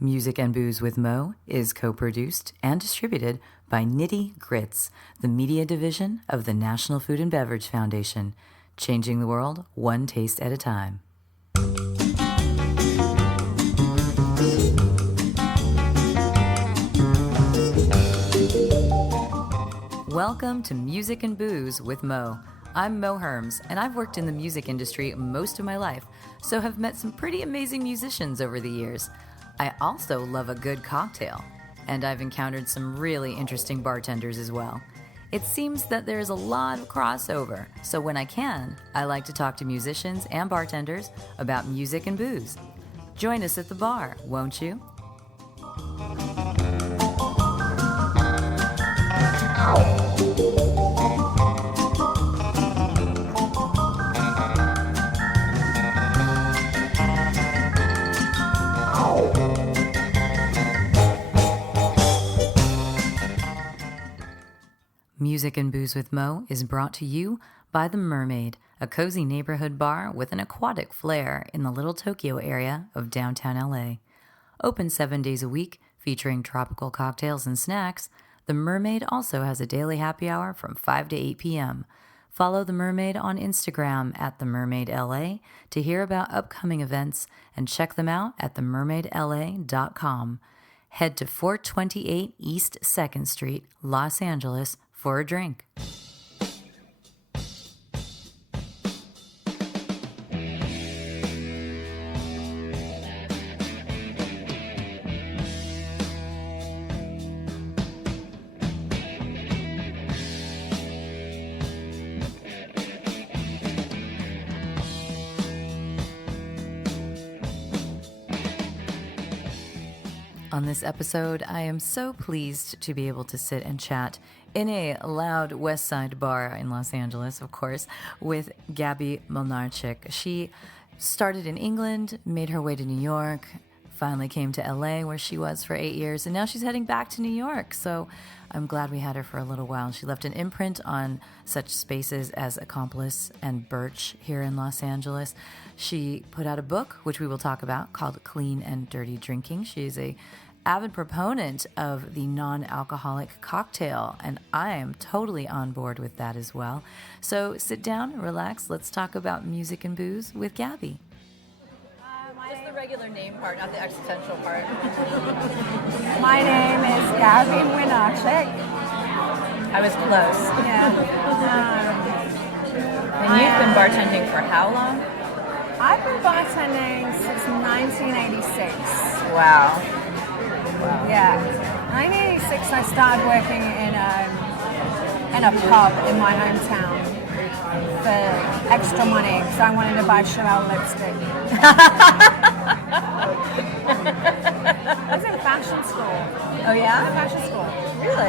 Music and Booze with Mo is co-produced and distributed by Nitty Grits, the media division of the National Food and Beverage Foundation, changing the world one taste at a time. Welcome to Music and Booze with Mo. I'm Mo Herms, and I've worked in the music industry most of my life, so have met some pretty amazing musicians over the years. I also love a good cocktail, and I've encountered some really interesting bartenders as well. It seems that there's a lot of crossover, so when I can, I like to talk to musicians and bartenders about music and booze. Join us at the bar, won't you? Music and Booze with Mo is brought to you by The Mermaid, a cozy neighborhood bar with an aquatic flair in the Little Tokyo area of downtown LA. Open 7 days a week, featuring tropical cocktails and snacks, The Mermaid also has a daily happy hour from 5 to 8 p.m. Follow The Mermaid on Instagram at TheMermaidLA to hear about upcoming events and check them out at TheMermaidLA.com. Head to 428 East 2nd Street, Los Angeles, for a drink. On this episode, I am so pleased to be able to sit and chat in a loud West Side bar in Los Angeles, of course, with Gaby Mlynarczyk. She started in England, made her way to New York, finally came to LA where she was for 8 years, and now she's heading back to New York. So I'm glad we had her for a little while. She left an imprint on such spaces as Accomplice and Birch here in Los Angeles. She put out a book, which we will talk about, called Clean and Dirty Drinking. She's a avid proponent of the non-alcoholic cocktail, and I am totally on board with that as well. So sit down, relax, let's talk about music and booze with Gaby. Just the regular name part, not the existential part. My name is Gaby Mlynarczyk. I was close. Yeah. And you've been bartending for how long? I've been bartending since 1986. Wow. Yeah. 1986 I started working in a pub in my hometown for extra money because I wanted to buy Chanel lipstick. I was in fashion school. Oh yeah? Fashion school. Really?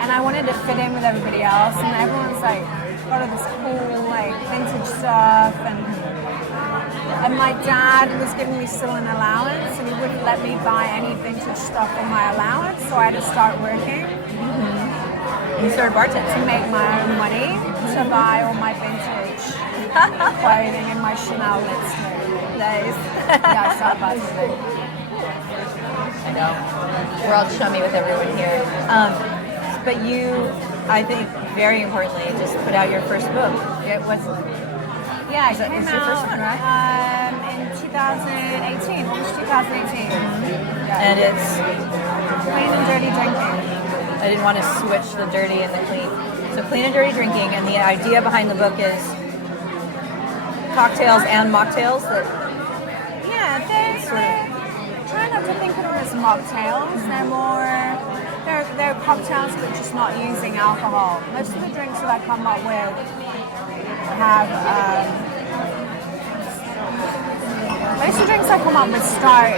And I wanted to fit in with everybody else, and everyone's like got all this cool like vintage stuff, and my dad was giving me still an allowance, and he wouldn't let me buy any vintage stuff on my allowance, so I had to start working. You started bartending to make my own money to buy all my vintage clothing and my Chanel lipstick. Days. Yeah, I started bartending. I know. We're all chummy with everyone here. But you, I think, very importantly, just put out your first book. It was. Yeah, it's your first one, right? In 2018, August 2018. Yeah. And it's Clean and Dirty Drinking. I didn't want to switch the dirty and the clean. So Clean and Dirty Drinking, and the idea behind the book is cocktails and mocktails that. Yeah, try not to think of them as mocktails. They're more. They're cocktails, but just not using alcohol. Most of the drinks that I come up with have most of the drinks I come up with start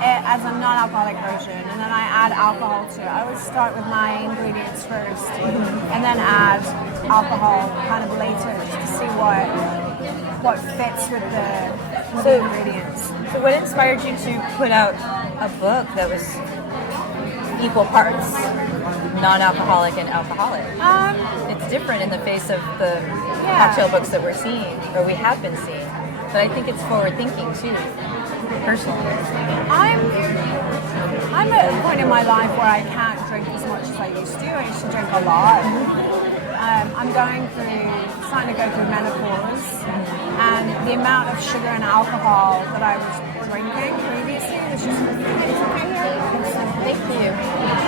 as a non-alcoholic version, and then I add alcohol to it. I always start with my ingredients first, and then add alcohol kind of later just to see what fits with the ingredients. So what inspired you to put out a book that was equal parts non-alcoholic and alcoholic? It's different in the face of the cocktail books that we're seeing, or we have been seeing. But I think it's forward thinking too. personally? I'm at a point in my life where I can't drink as much as I used to. I used to drink a lot. I'm starting to go through menopause, and the amount of sugar and alcohol that I was drinking previously was just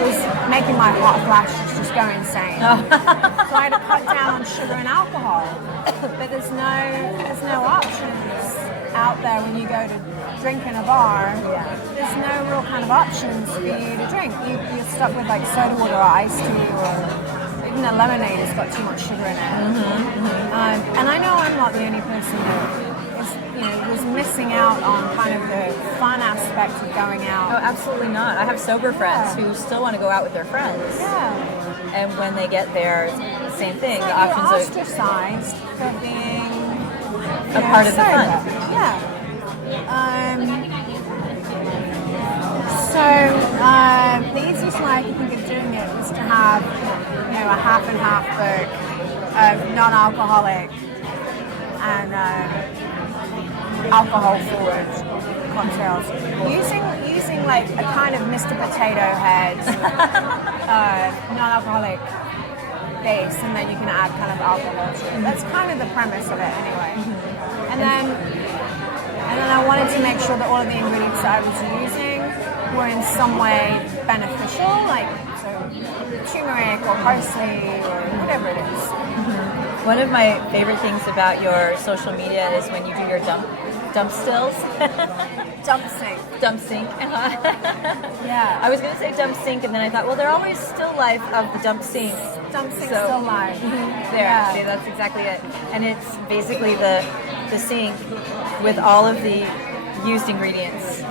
was making my hot flashes just go insane. So I had to cut down on sugar and alcohol. But there's no options out there when you go to drink in a bar. There's no real kind of options for you to drink. You're stuck with like soda water or iced tea, or even a lemonade has got too much sugar in it. And I know I'm not the only person that was missing out on kind of the fun aspect of going out. Oh, absolutely not. I have sober friends who still want to go out with their friends. Yeah. And when they get there, it's the same thing. So the you're options ostracized for being a part of the fun. Yeah. The easiest way I could think of doing it was to have, a half and half book of non-alcoholic and alcohol-forward cocktails, using like a kind of Mr. Potato Head non-alcoholic base, and then you can add kind of alcohol to it. That's kind of the premise of it, anyway. And then I wanted to make sure that all of the ingredients that I was using were in some way beneficial, like turmeric or parsley or whatever it is. One of my favorite things about your social media is when you do your dump stills. Dump sink. Dump sink. Yeah. I was going to say dump sink, and then I thought, well, they're always still life of the dump sink. Dump sink still live. There, Yeah. see, that's exactly it. And it's basically the sink with all of the used ingredients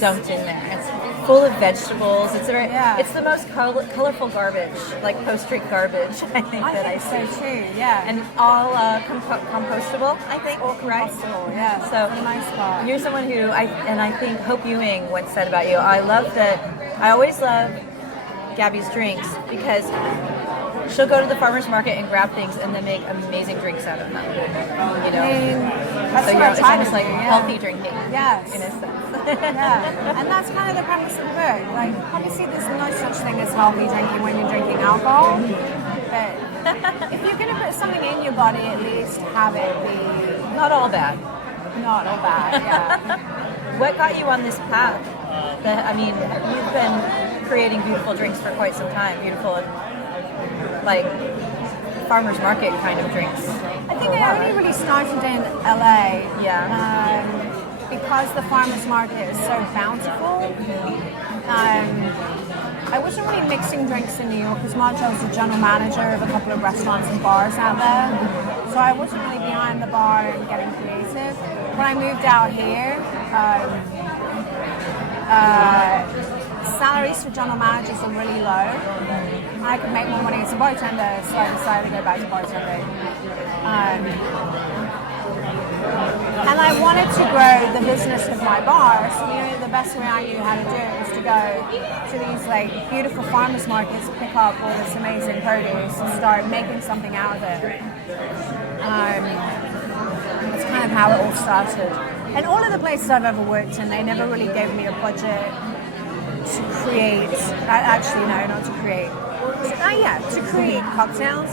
dumped in there. It's full of vegetables. It's it's the most colorful garbage, like post-treat garbage. I think so too. Yeah. And all compostable. I think. All compostable. Yeah. So for the most part. You're someone who I think Hope Ewing once said about you. I always love Gaby's drinks because she'll go to the farmer's market and grab things and then make amazing drinks out of them. That's so what it's I almost like healthy drinking. Yes. In a sense. Yeah. And that's kind of the premise of the book. Like, obviously there's no such thing as healthy drinking when you're drinking alcohol. But if you're going to put something in your body, at least have it be... Not all bad. Not all bad, yeah. What got you on this path? You've been creating beautiful drinks for quite some time. Beautiful, like, farmer's market kind of drinks. I think I only really started in LA. Yeah. Because the farmer's market is so bountiful. I wasn't really mixing drinks in New York because Marjorie was the general manager of a couple of restaurants and bars out there. So I wasn't really behind the bar and getting creative. When I moved out here, salaries for general managers are really low. I could make more money as a bartender, so I decided to go back to bartending. And I wanted to grow the business of my bar, so the best way I knew how to do it was to go to these like beautiful farmers markets, pick up all this amazing produce and start making something out of it. That's kind of how it all started. And all of the places I've ever worked in, they never really gave me a budget to create, to create cocktails.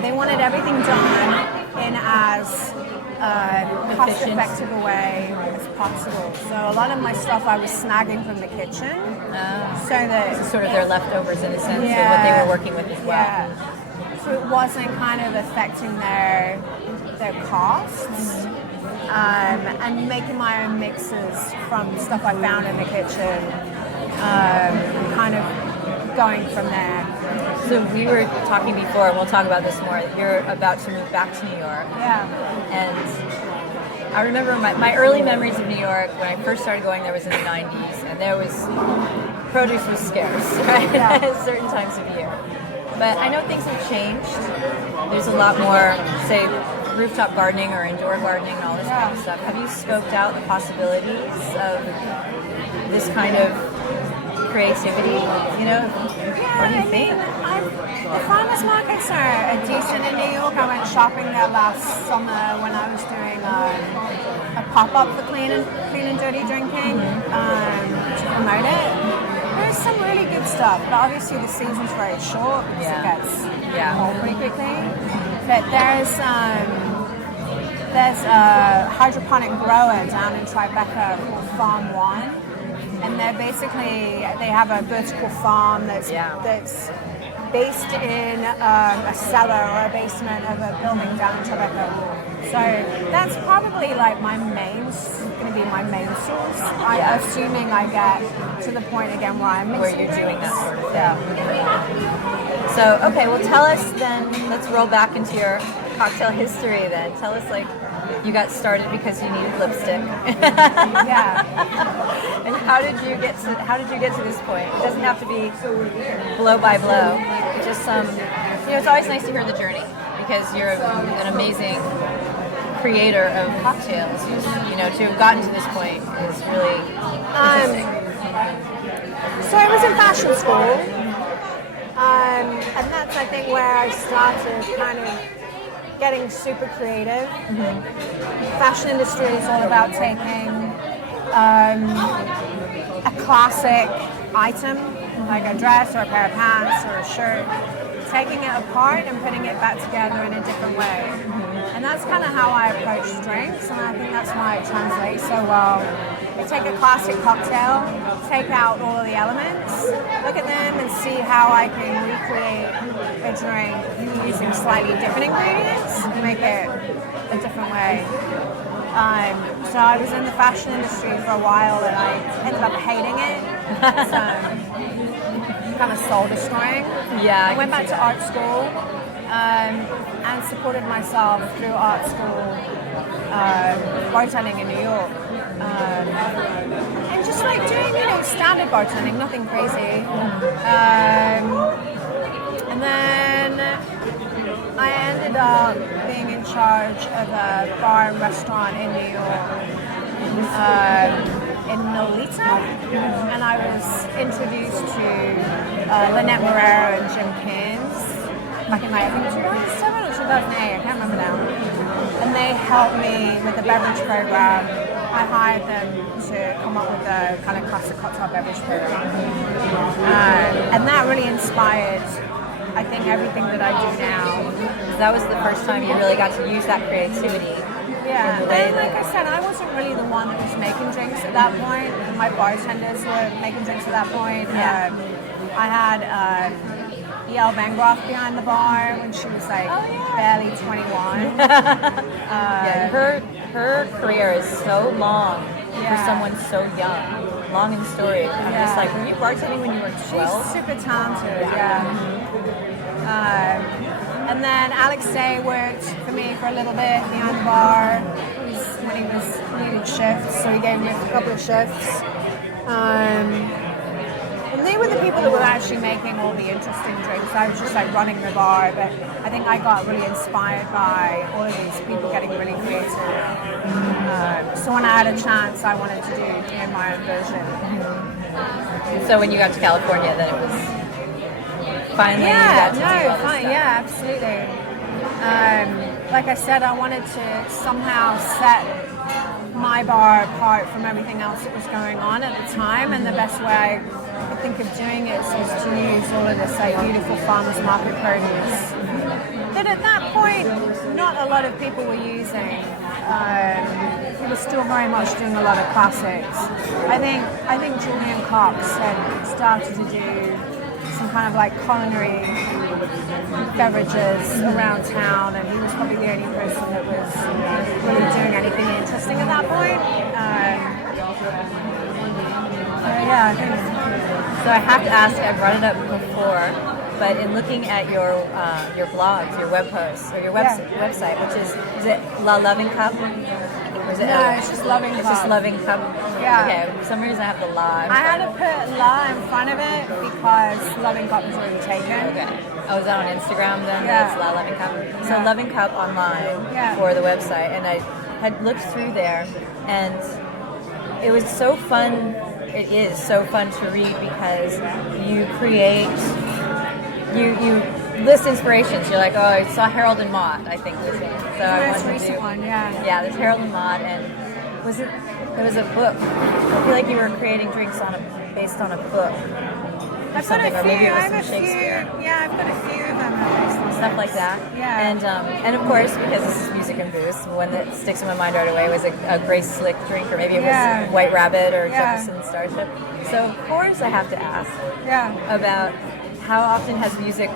They wanted everything done in as cost-effective a way as possible. So a lot of my stuff I was snagging from the kitchen. So that sort of their leftovers in a sense of what they were working with as well. Yeah. So it wasn't kind of affecting their costs. And making my own mixes from stuff I found in the kitchen, kind of going from there. So we were talking before, and we'll talk about this more. You're about to move back to New York. Yeah. And I remember my early memories of New York when I first started going there was in the 90s, and produce was scarce, right? At certain times of year. But I know things have changed. There's a lot more, say, rooftop gardening or indoor gardening and all this kind of stuff. Have you scoped out the possibilities of this kind of creativity? You know, what do you think? The farmers markets are decent in New York. I went shopping there last summer when I was doing a pop-up for clean and dirty drinking to promote it. There's some really good stuff, but obviously the season's very short because it gets old pretty quickly. But there's a hydroponic grower down in Tribeca called Farm One, and they have a vertical farm that's based in a cellar or a basement of a building down in Tribeca. So that's probably like going to be my main source. I'm assuming I get to the point again where you're doing that sort of thing. So, okay, well tell us then, let's roll back into your cocktail history then. Tell us, like, you got started because you needed lipstick. And how did you get to this point? It doesn't have to be blow by blow. It's just it's always nice to hear the journey because you're an amazing creator of cocktails. You know, to have gotten to this point is really interesting. So I was in fashion school, and that's, I think, where I started kind of getting super creative. Fashion industry is all about taking a classic item, like a dress or a pair of pants or a shirt, taking it apart and putting it back together in a different way. And that's kind of how I approach drinks, and I think that's why it translates so well. You take a classic cocktail, take out all of the elements, look at them and see how I can recreate a drink using slightly different ingredients and make it a different way. So I was in the fashion industry for a while and I ended up hating it. It's kind of soul destroying. I went back to art school and supported myself through art school, bartending in New York. And just like doing, standard bartending, nothing crazy. And then I ended up being in charge of a bar and restaurant in New York, in Nolita, and I was introduced to Lynette Morero and Jim Kins back in I think 2007 or 2008, I can't remember now. And they helped me with the beverage program. I hired them to come up with a kind of classic cocktail beverage program. And that really inspired, I think, everything that I do now. That was the first time you really got to use that creativity. Yeah, and like I said, I wasn't really the one that was making drinks at that point. My bartenders were making drinks at that point. I had Yael Bengroff behind the bar when she was like barely 21. Her career is so long for someone so young. Long and storied. I'm just like, were you bartending when you were 12? She's super talented, and then Alex Day worked for me for a little bit behind the bar when he needed shifts, so he gave me a couple of shifts. And they were the people that were actually making all the interesting drinks. I was just like running the bar, but I think I got really inspired by all of these people getting really creative. So when I had a chance, I wanted to do my own version. So when you got to California, then it was finally absolutely. Like I said, I wanted to somehow set my bar apart from everything else that was going on at the time, and the best way I could think of doing it is to use all of this like beautiful farmers market produce that at that point not a lot of people were using. We were still very much doing a lot of classics. I think Julian Cox had started to do some kind of like culinary beverages around town, and he was probably the only person that was really doing anything interesting at that point. I think. So I have to ask, I brought it up before, but in looking at your blogs, your web posts, or your website, which is it La Loving Cup? Or is it it's just Loving Cup. It's just Loving Cup? Yeah. Okay, for some reason I have the La. I had to put La in front of it because Loving Cup was already taken. Okay. Oh, is that on Instagram then? Yeah. It's La Loving Cup? So Loving Cup online for the website, and I had looked through there, and it was so fun. it is so fun to read because you create, you list inspirations. You're like, oh, I saw Harold and Maude, I think was it. So I most wanted to recent do one, yeah. Yeah, there's Harold and Maude, and there was a book. I feel like you were creating drinks based on a book. I've got a few. Or maybe it was I have from a few. Shakespeare. Yeah, I've got a few of them. At least. Stuff like that. Yeah. And of course, because this is music and booze, one that sticks in my mind right away was a Grace Slick drink, or maybe it was White Rabbit or Jefferson Starship. So of course I have to ask about how often has music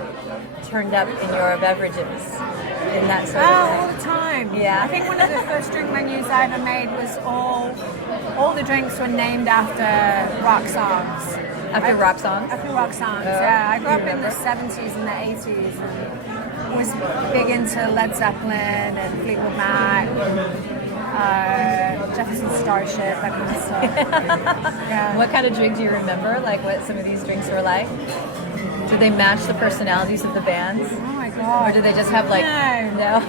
turned up in your beverages in that sort of way? all the time. Yeah. I think one of the first drink menus I ever made was all the drinks were named after rock songs. After rock songs? After rock songs, Oh, yeah. I grew up in remember? the 70s and the 80s and was big into Led Zeppelin and Fleetwood Mac, Jefferson Starship, that kind of stuff. Yeah. What kind of drink do you remember? Like what some of these drinks were like? Did they match the personalities of the bands? Oh my God. Or did they just have like... No.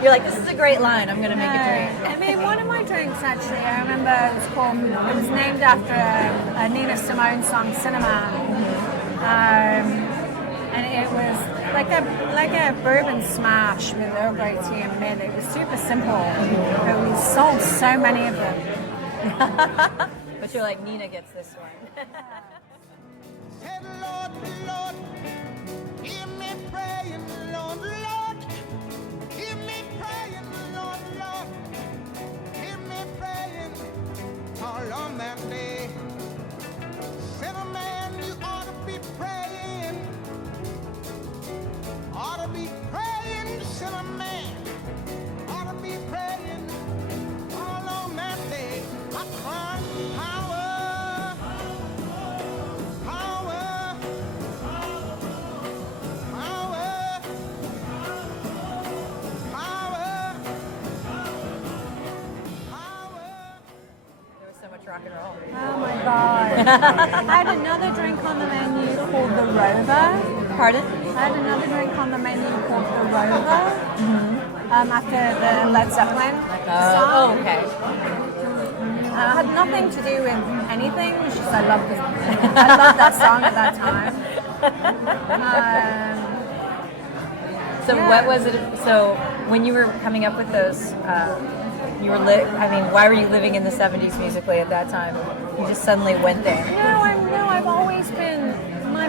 You're like, this is a great line, I'm going to make a drink. I mean, one of my drinks actually, I remember it was named after a Nina Simone song, Cinnamon. And it was like a bourbon smash with Earl Grey tea and mint. It was super simple, but we sold so many of them. But you're like, Nina gets this one. Said, Lord, Lord, hear me praying, Lord, Lord, hear me praying, Lord, Lord, hear me praying all on that day. Said, a man, you ought to be praying, said a man, ought to be praying all on that day. I cried, power. Rock and roll. Oh my God. I had another drink on the menu called the Rover. Pardon? I had another drink on the menu called the Rover. After the Led Zeppelin song. Oh, okay. It had nothing to do with anything. It's just I loved that song at that time. So what was it? So when you were coming up with those, you were why were you living in the 70s musically at that time? You just suddenly went there. No, I've always been. My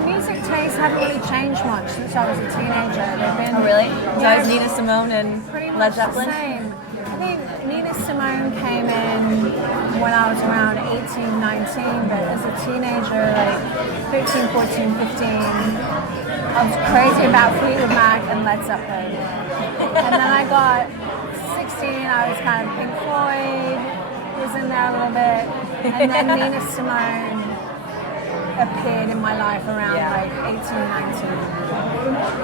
music tastes haven't really changed much since I was a teenager. They've been. Oh really? So Yeah, it was Nina Simone and pretty Led much Zeppelin? the same. I think Nina Simone came in when I was around 18, 19, but as a teenager, like 13, 14, 15, I was crazy about Fleetwood Mac and Led Zeppelin. And then I got 16, I was kind of Pink Floyd, was in there a little bit, and then Nina Simone appeared in my life around like 18, 19.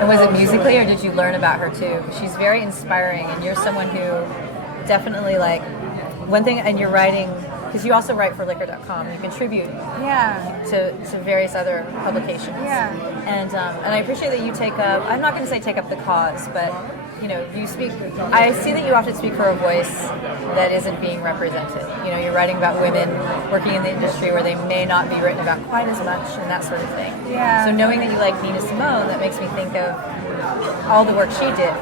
And was it musically, or did you learn about her too? She's very inspiring, and you're someone who definitely like one thing. And you're writing because you also write for Liquor.com. You contribute to various other publications. Yeah. And I appreciate that you take up. I'm not going to say take up the cause, but you know, you speak. I see that you often speak for a voice that isn't being represented. You know, you're writing about women working in the industry where they may not be written about quite as much, and that sort of thing. Yeah. So knowing that you like Nina Simone, that makes me think of all the work she did,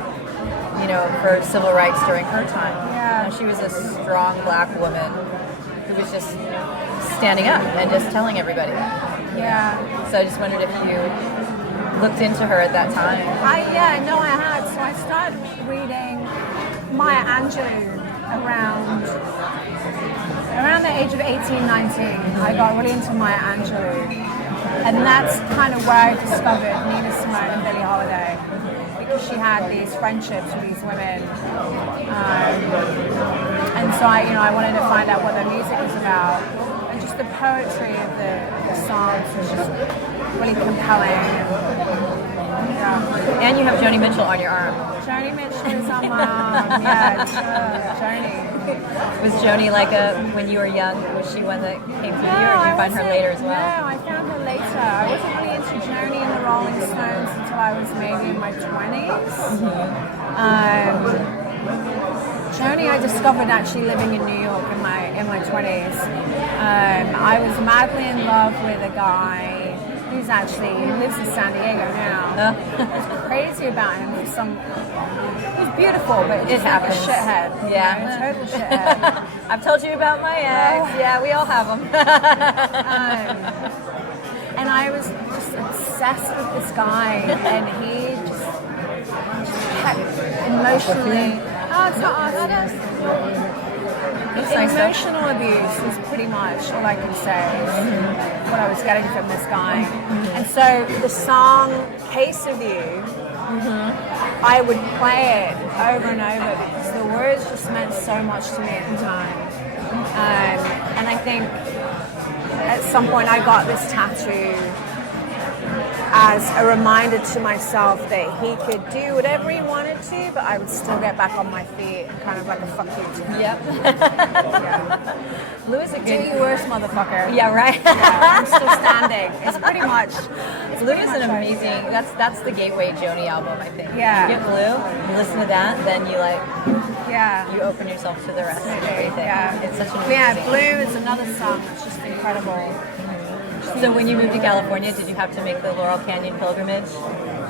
you know, for civil rights during her time. Yeah. You know, she was a strong black woman who was just standing up and just telling everybody. Yeah. So I just wondered if you looked into her at that time. I had. So I started reading Maya Angelou around the age of 18, 19. I got really into Maya Angelou. And that's kind of where I discovered Nina Simone and Billie Holiday. Because she had these friendships with these women. And so I wanted to find out what their music was about. And just the poetry of the songs was just really compelling. And you have Joni Mitchell on your arm. Joni Mitchell is on my arm. Yeah, sure. Joni. Was Joni like when you were young, was she one that came to you, or did you find her later as well? No, I found her later. I wasn't really into Joni and the Rolling Stones until I was maybe in my 20s. Joni I discovered actually living in New York in my 20s. I was madly in love with a guy who lives in San Diego now. It's crazy about him. He's beautiful, but It just like a happens. shithead. Yeah. You know, total shithead. I've told you about my ex. Yeah, we all have them. And I was just obsessed with this guy, and he just kept emotionally. Oh, it's not us. Emotional abuse is pretty much all I can say. What I was getting from this guy. And so the song "Case of You," I would play it over and over because the words just meant so much to me at the time. And I think at some point I got this tattoo as a reminder to myself that he could do whatever he wanted to, but I would still get back on my feet, kind of like a fuck you to him. Yep. Lou is a Do good. you worse, motherfucker. Yeah, right. I'm still standing. It's pretty much. Lou is an amazing. That's the gateway Joni album, I think. Yeah. You get Lou, you listen to that, then you Yeah. you open yourself to the rest of everything. Yeah. It's such an Yeah, amazing. Blue is another song that's just incredible. So when you moved to California, did you have to make the Laurel Canyon pilgrimage?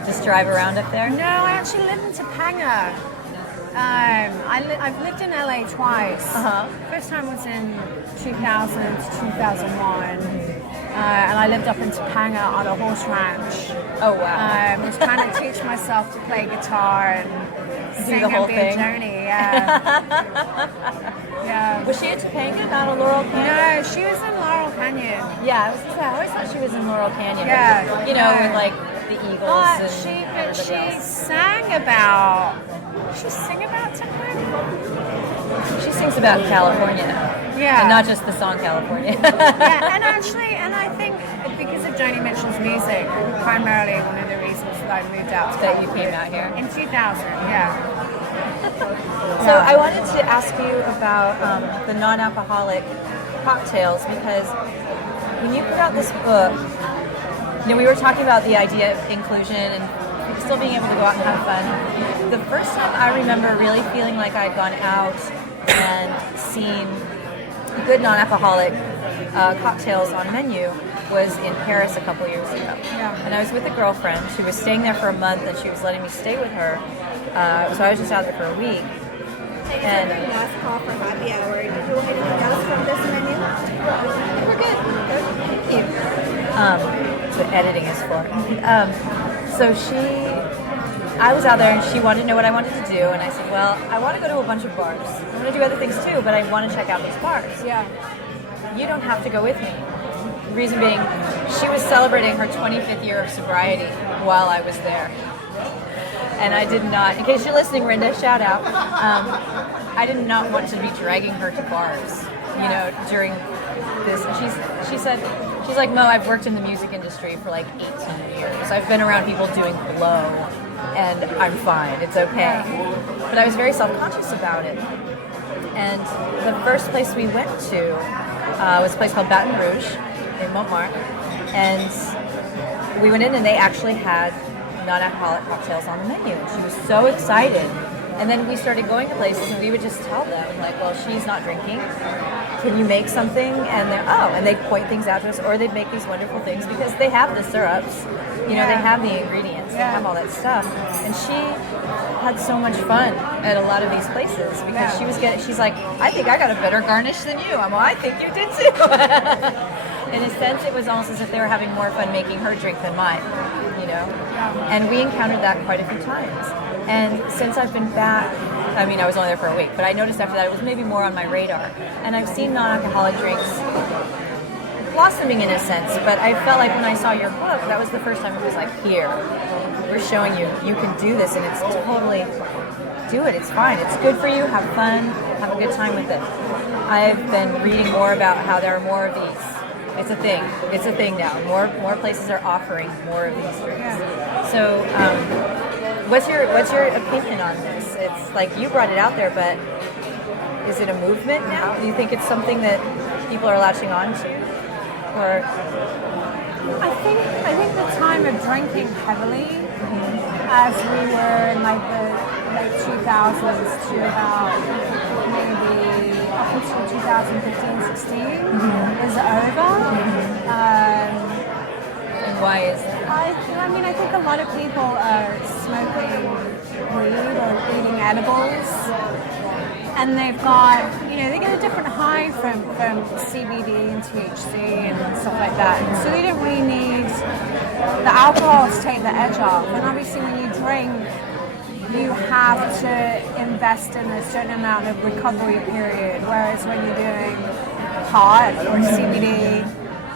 Just drive around up there? No, I actually lived in Topanga. I've lived in LA twice. First time was in 2000 to 2001. And I lived up in Topanga on a horse ranch. Oh wow. I was trying to teach myself to play guitar and sing the whole and be thing. a Joni. Yeah. Yeah. Was she at Topanga, not a Laurel Canyon? No, she was in Laurel Canyon. Yeah, I always thought she was in Laurel Canyon. Yeah, You know, no. with like the Eagles But and she everybody else. sang about. She sang about Topanga. She sings about California. Yeah. And not just the song California. Yeah, and I think because of Joni Mitchell's music, primarily one of the reasons that I moved out to That you came out here. in 2000. Yeah. So I wanted to ask you about the non-alcoholic cocktails because when you put out this book, you know, we were talking about the idea of inclusion and still being able to go out and have fun. The first time I remember really feeling like I'd gone out and seen good non-alcoholic cocktails on menu was in Paris a couple years ago. Yeah. And I was with a girlfriend. She was staying there for a month and she was letting me stay with her. So I was just out there for a week. And Last call for happy hour. Did you want anything else from this menu? we're good. Thank you. That's what editing is for. I was out there and she wanted to know what I wanted to do. And I said, well, I want to go to a bunch of bars. I want to do other things too, but I want to check out these bars. Yeah. You don't have to go with me. The reason being, she was celebrating her 25th year of sobriety while I was there. And I did not, in case you're listening, Rinda, shout out. I did not want to be dragging her to bars, you know, during this. She said, she's like, Mo, I've worked in the music industry for like 18 years. I've been around people doing blow, and I'm fine. It's okay. But I was very self-conscious about it. And the first place we went to was a place called Baton Rouge in Montmartre. And we went in and they actually had non-alcoholic cocktails on the menu. And she was so excited. And then we started going to places and we would just tell them, like, well, she's not drinking. Can you make something? And they're, oh, and they'd point things out to us, or they'd make these wonderful things because they have the syrups, you know, they have the ingredients, they have all that stuff. And she had so much fun at a lot of these places because she's like, I think I got a better garnish than you. I'm well, I think you did too. In a sense, it was almost as if they were having more fun making her drink than mine, you know? And we encountered that quite a few times. And since I've been back, I mean, I was only there for a week, but I noticed after that it was maybe more on my radar. And I've seen non-alcoholic drinks blossoming in a sense, but I felt like when I saw your book, that was the first time it was like, here, we're showing you, you can do this, and it's totally, do it, it's fine, it's good for you, have fun, have a good time with it. I've been reading more about how there are more of these. It's a thing now. More places are offering more of these drinks. So, what's your opinion on this? It's like you brought it out there, but is it a movement now? Do you think it's something that people are latching on to? Or I think the time of drinking heavily, as we were in like the late 2000s to about maybe up until 2015, 16, is over. Why is that? I mean, I think a lot of people are smoking weed or eating edibles, and they've got, they get a different high from CBD and THC and stuff like that. And so they don't really need the alcohol to take the edge off. And obviously, when you drink, you have to invest in a certain amount of recovery period, whereas when you're doing pot or CBD,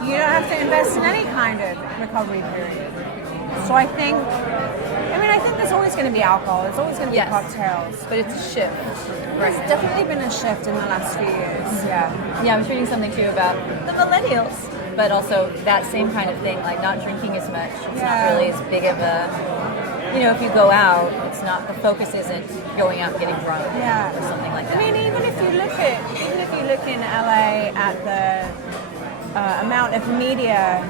you don't have to invest in any kind of recovery period. So I think there's always going to be alcohol, there's always going to be cocktails. But it's a shift. There's definitely been a shift in the last few years, Yeah, I was reading something too about the millennials, but also that same kind of thing, like not drinking as much. It's not really as big of a, if you go out, it's not, the focus isn't going out and getting drunk or something like that. I mean, even if you look in LA at the amount of media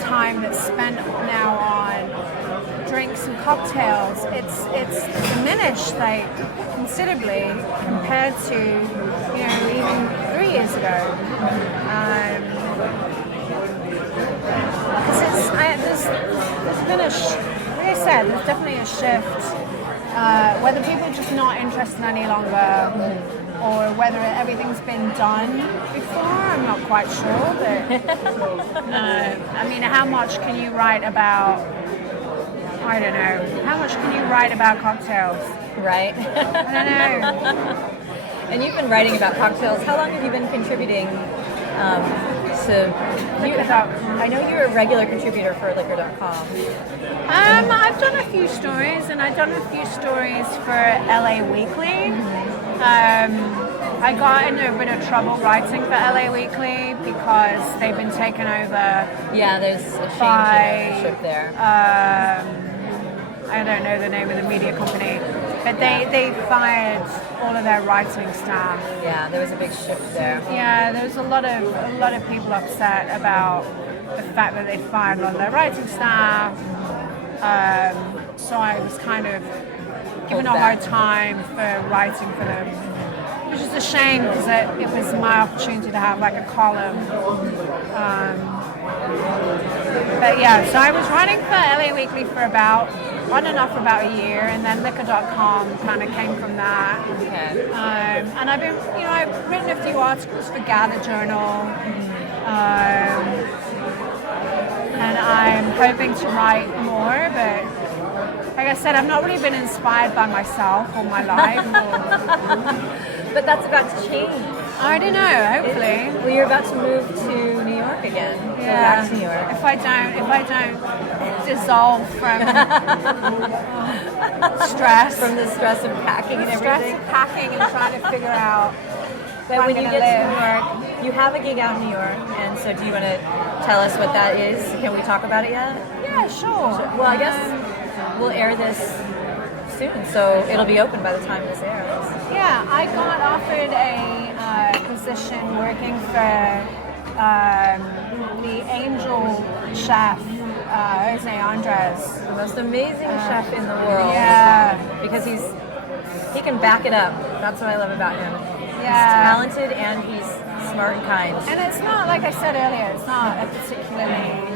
time that's spent now on drinks and cocktails, it's diminished like considerably compared to even 3 years ago. Because there's been like I said, there's definitely a shift. Whether people are just not interested any longer, or whether everything's been done before, I'm not quite sure. But I mean, how much can you write about? I don't know. How much can you write about cocktails? Right. I don't know. And you've been writing about cocktails. How long have you been contributing to Liquor.com? I know you're a regular contributor for Liquor.com. I've done a few stories, and I've done a few stories for LA Weekly. I got in a bit of trouble writing for LA Weekly because they've been taken over. Yeah, there's a change by, in ownership there. I don't know the name of the media company, but they fired all of their writing staff. Yeah, there was a big shift there. Yeah, there was a lot of people upset about the fact that they fired a lot of their writing staff. So I was kind of given a hard time for writing for them, which is a shame because it was my opportunity to have like a column. But yeah, so I was writing for LA Weekly for on and off for about a year, and then Liquor.com kind of came from that. Okay. And I've been, I've written a few articles for Gather Journal, and I'm hoping to write more, but like I said, I've not really been inspired by myself all my life. But that's about to change. I don't know, hopefully. Well, you're about to move to New York again. Yeah. Back to New York. If I don't dissolve from stress. From the stress of packing and everything. Stress of packing and trying to figure out But when you get to New York, you have a gig out in New York, and so do you want to tell us what that is? Can we talk about it yet? Yeah, sure. Well, I guess we'll air this soon, so it'll be open by the time this airs. Yeah, I got offered a position working for the Angel chef, Jose Andres. The most amazing chef in the world. Yeah. Because he can back it up. That's what I love about him. Yeah. He's talented and he's smart and kind. And it's not, like I said earlier, it's not a particularly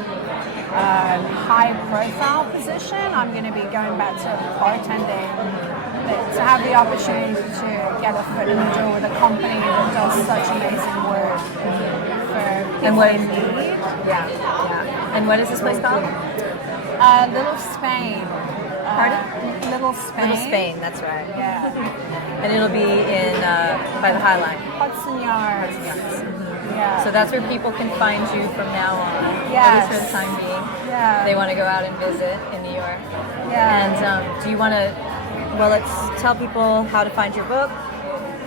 high-profile position. I'm going to be going back to bartending. But to have the opportunity to get a foot in the door with a company that does such amazing work for people in need. Yeah. And what is this place called? Little Spain. Pardon? Little Spain. Little Spain, that's right. Yeah. And it'll be in by the High Line. Hudson Yards. Yeah. So that's where people can find you from now on. Yes. At least for the time being. Yeah. They want to go out and visit in New York. Yeah. And do you want to? Well, let's tell people how to find your book,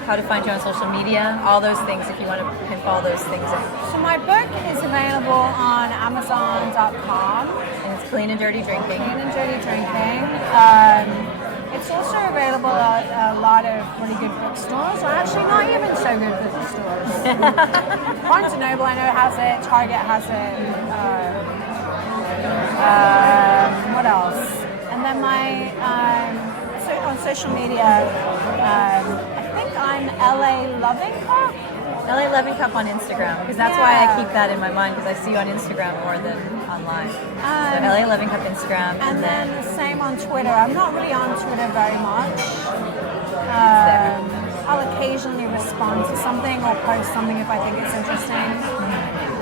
how to find you on social media, all those things. If you want to pimp all those things in. So my book is available on Amazon.com. And it's Clean and Dirty Drinking. Clean and Dirty Drinking. It's also available at a lot of really good bookstores, or actually not even so good bookstores. Barnes & Noble I know has it, Target has it. What else? And then on social media, I think I'm LA Loving Cup. LA Loving Cup on Instagram, because that's why I keep that in my mind, because I see you on Instagram more than online. So LA Loving Cup Instagram. And then the same on Twitter. I'm not really on Twitter very much. I'll occasionally respond to something or post something if I think it's interesting.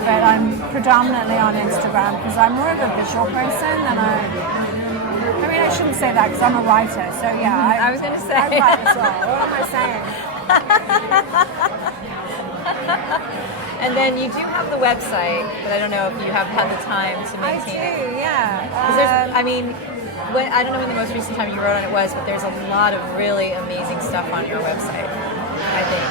But I'm predominantly on Instagram because I'm more of a visual person than I mean, I shouldn't say that because I'm a writer. So yeah, I was going to say. I write as well. What am I saying? And then you do have the website, but I don't know if you have had the time to maintain it. I do, yeah. 'Cause there's, I mean, I don't know when the most recent time you wrote on it was, but there's a lot of really amazing stuff on your website, I think.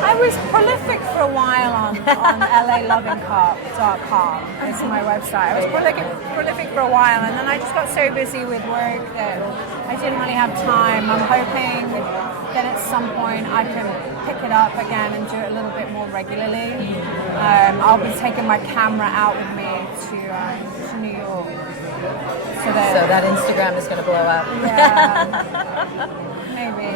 I was prolific for a while on lalovingcup.com. It's my website. I was prolific for a while, and then I just got so busy with work that I didn't really have time. I'm hoping that at some point I can pick it up again and do it a little bit more regularly. I'll be taking my camera out with me to New York. So that Instagram is going to blow up. Yeah, maybe.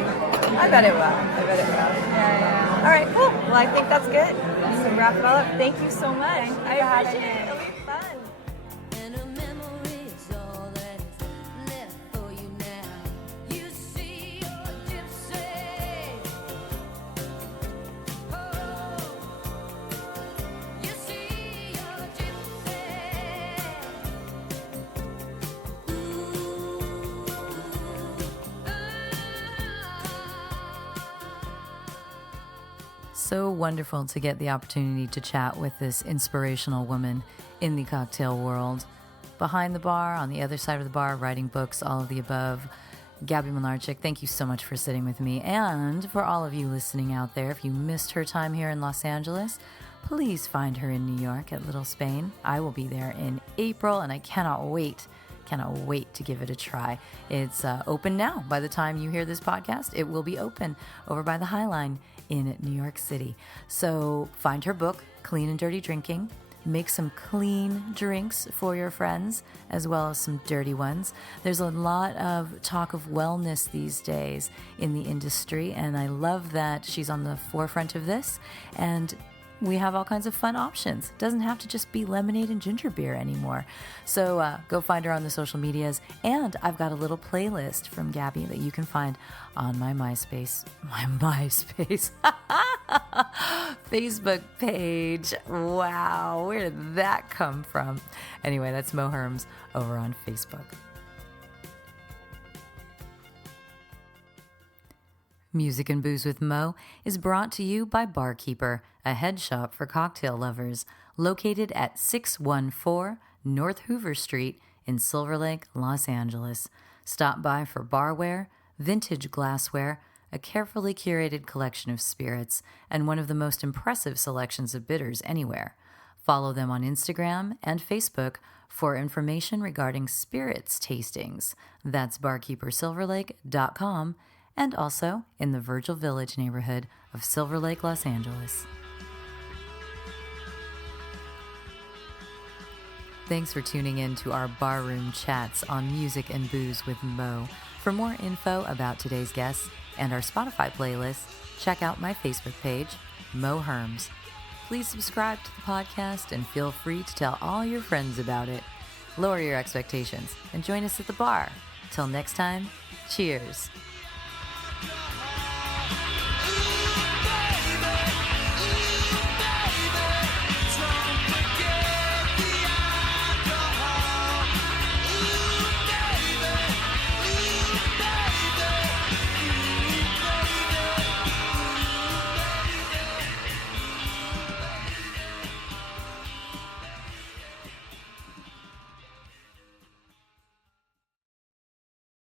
I bet it will. Yeah. All right, cool. Well, I think that's good. So wrap it all up. Thank you so much. Thank you I for having appreciate me. it. It'll be fun. And a memory is all that is left for you now. You see your gypsy. Oh, you see your gypsy. So wonderful to get the opportunity to chat with this inspirational woman in the cocktail world. Behind the bar, on the other side of the bar, writing books, all of the above. Gaby Mlynarczyk, thank you so much for sitting with me. And for all of you listening out there, if you missed her time here in Los Angeles, please find her in New York at Little Spain. I will be there in April, and I cannot wait to give it a try. It's open now. By the time you hear this podcast, it will be open over by the High Line in New York City. So find her book, Clean and Dirty Drinking. Make some clean drinks for your friends, as well as some dirty ones. There's a lot of talk of wellness these days in the industry, and I love that she's on the forefront of this. And we have all kinds of fun options. It doesn't have to just be lemonade and ginger beer anymore. So go find her on the social medias. And I've got a little playlist from Gaby that you can find on my MySpace Facebook page. Wow, where did that come from? Anyway, that's Mo Herms over on Facebook. Music and Booze with Mo is brought to you by Barkeeper, a head shop for cocktail lovers, located at 614 North Hoover Street in Silver Lake, Los Angeles. Stop by for barware, vintage glassware, a carefully curated collection of spirits, and one of the most impressive selections of bitters anywhere. Follow them on Instagram and Facebook for information regarding spirits tastings. That's barkeepersilverlake.com, and also in the Virgil Village neighborhood of Silver Lake, Los Angeles. Thanks for tuning in to our barroom chats on Music and Booze with Mo. For more info about today's guests and our Spotify playlist, check out my Facebook page, Mo Herms. Please subscribe to the podcast and feel free to tell all your friends about it. Lower your expectations and join us at the bar. Till next time, cheers. Yeah.